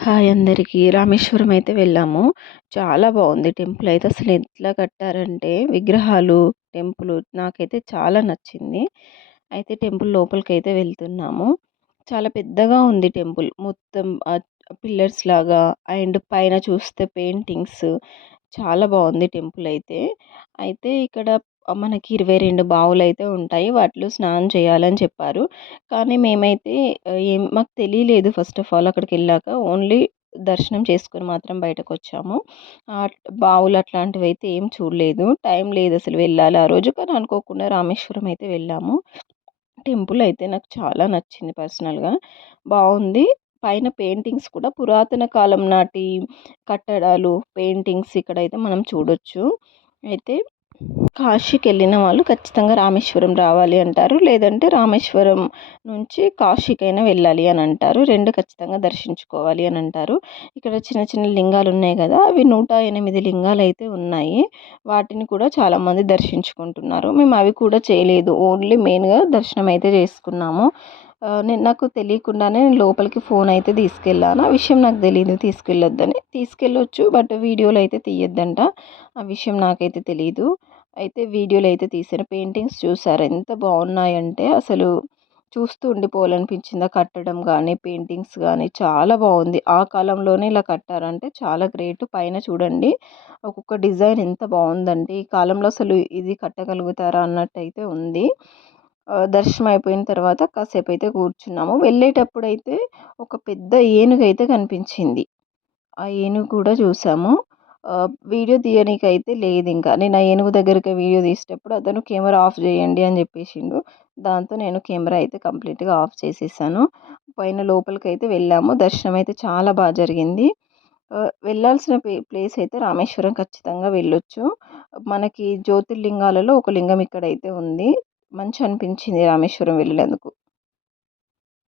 Hi అందరికీ. రామేశ్వరం అయితే వెళ్ళాము. చాలా బావుంది టెంపుల్ అయితే. అసలు ఎట్లా కట్టారంటే విగ్రహాలు, టెంపులు నాకైతే చాలా నచ్చింది. అయితే టెంపుల్ లోపలికైతే వెళ్తున్నాము. చాలా పెద్దగా ఉంది టెంపుల్. మొత్తం పిల్లర్స్ లాగా అండ్ పైన చూస్తే పెయింటింగ్స్ చాలా బావుంది టెంపుల్ అయితే. అయితే ఇక్కడ మనకి 22 బావులైతే ఉంటాయి. వాటిలో స్నానం చేయాలని చెప్పారు. కానీ మేమైతే మాకు తెలియలేదు ఫస్ట్ ఆఫ్ ఆల్ అక్కడికెళ్ళాక. ఓన్లీ దర్శనం చేసుకొని మాత్రం బయటకొచ్చాము. బావులు అట్లాంటివైతే ఏం చూడలేదు. టైం లేదసలు వెళ్ళాలి ఆ రోజు. కానీ అనుకోకుండా రామేశ్వరం అయితే వెళ్ళాము. టెంపుల్ అయితే నాకు చాలా నచ్చింది పర్సనల్‌గా. బావుంది. పైన పెయింటింగ్స్ కూడా పురాతన కాలం నాటి కట్టడాలు, పెయింటింగ్స్ ఇక్కడైతే మనం చూడొచ్చు. అయితే కాశీకెళ్ళిన వాళ్ళు ఖచ్చితంగా రామేశ్వరం రావాలి అంటారు. లేదంటే రామేశ్వరం నుంచి కాశీకైనా వెళ్ళాలి అని అంటారు. 2 ఖచ్చితంగా దర్శించుకోవాలి అని అంటారు. ఇక్కడ చిన్న చిన్న లింగాలున్నాయి గదా! అవి 108 లింగాలైతే ఉన్నాయి. వాటిని కూడా చాలామంది దర్శించుకుంటున్నారు. మేము అవి కూడా చేయలేదు. ఓన్లీ మెయిన్‌గా దర్శనం అయితే చేసుకున్నాము. నాకు తెలియకుండానే నేను లోపలికి ఫోన్ అయితే తీసుకెళ్ళాను. ఆ విషయం నాకు తెలీదు తీసుకెళ్ళొద్దని. తీసుకెళ్ళొచ్చు బట్ వీడియోలో అయితే తీయొద్దంట. ఆ విషయం నాకైతే తెలీదు. అయితే వీడియోలో అయితే తీశాను. పెయింటింగ్స్ చూసారా ఎంత బాగున్నాయంటే అసలు చూస్తూ ఉండిపోవాలనిపించింది. ఆ కట్టడం గానీ, పెయింటింగ్స్ గానీ చాలా బాగుంది. ఆ కాలంలోనే ఇలా కట్టారంటే చాలా గ్రేట్. పైన చూడండి ఒక్కొక్క డిజైన్ ఎంత బాగుందంటే ఈ కాలంలో అసలు ఇది కట్టగలుగుతారా అన్నట్టయితే ఉంది. దర్శనం అయిపోయిన తర్వాత కాసేపయితే కూర్చున్నాము. వెళ్ళేటప్పుడైతే ఒక పెద్ద ఏనుగైతే కనిపించింది. ఆ ఏనుగు కూడా చూసాము. వీడియో తీయనీకైతే లేదింక. నేను ఆ ఏనుగు దగ్గరికి వీడియో తీసేటప్పుడు అతను కెమెరా ఆఫ్ చేయండి అని చెప్పేసిండు. దాంతో నేను కెమెరా అయితే కంప్లీట్‌గా ఆఫ్ చేసేసాను. పైన లోపలికైతే వెళ్ళాము. దర్శనం అయితే చాలా జరిగింది. వెళ్ళాల్సిన ప్లేస్ అయితే రామేశ్వరం ఖచ్చితంగా వెళ్ళొచ్చు. మనకి జ్యోతిర్లింగాలలో ఒక లింగం ఇక్కడైతే ఉంది. మంచి అనిపించింది రామేశ్వరం వెళ్ళినందుకు.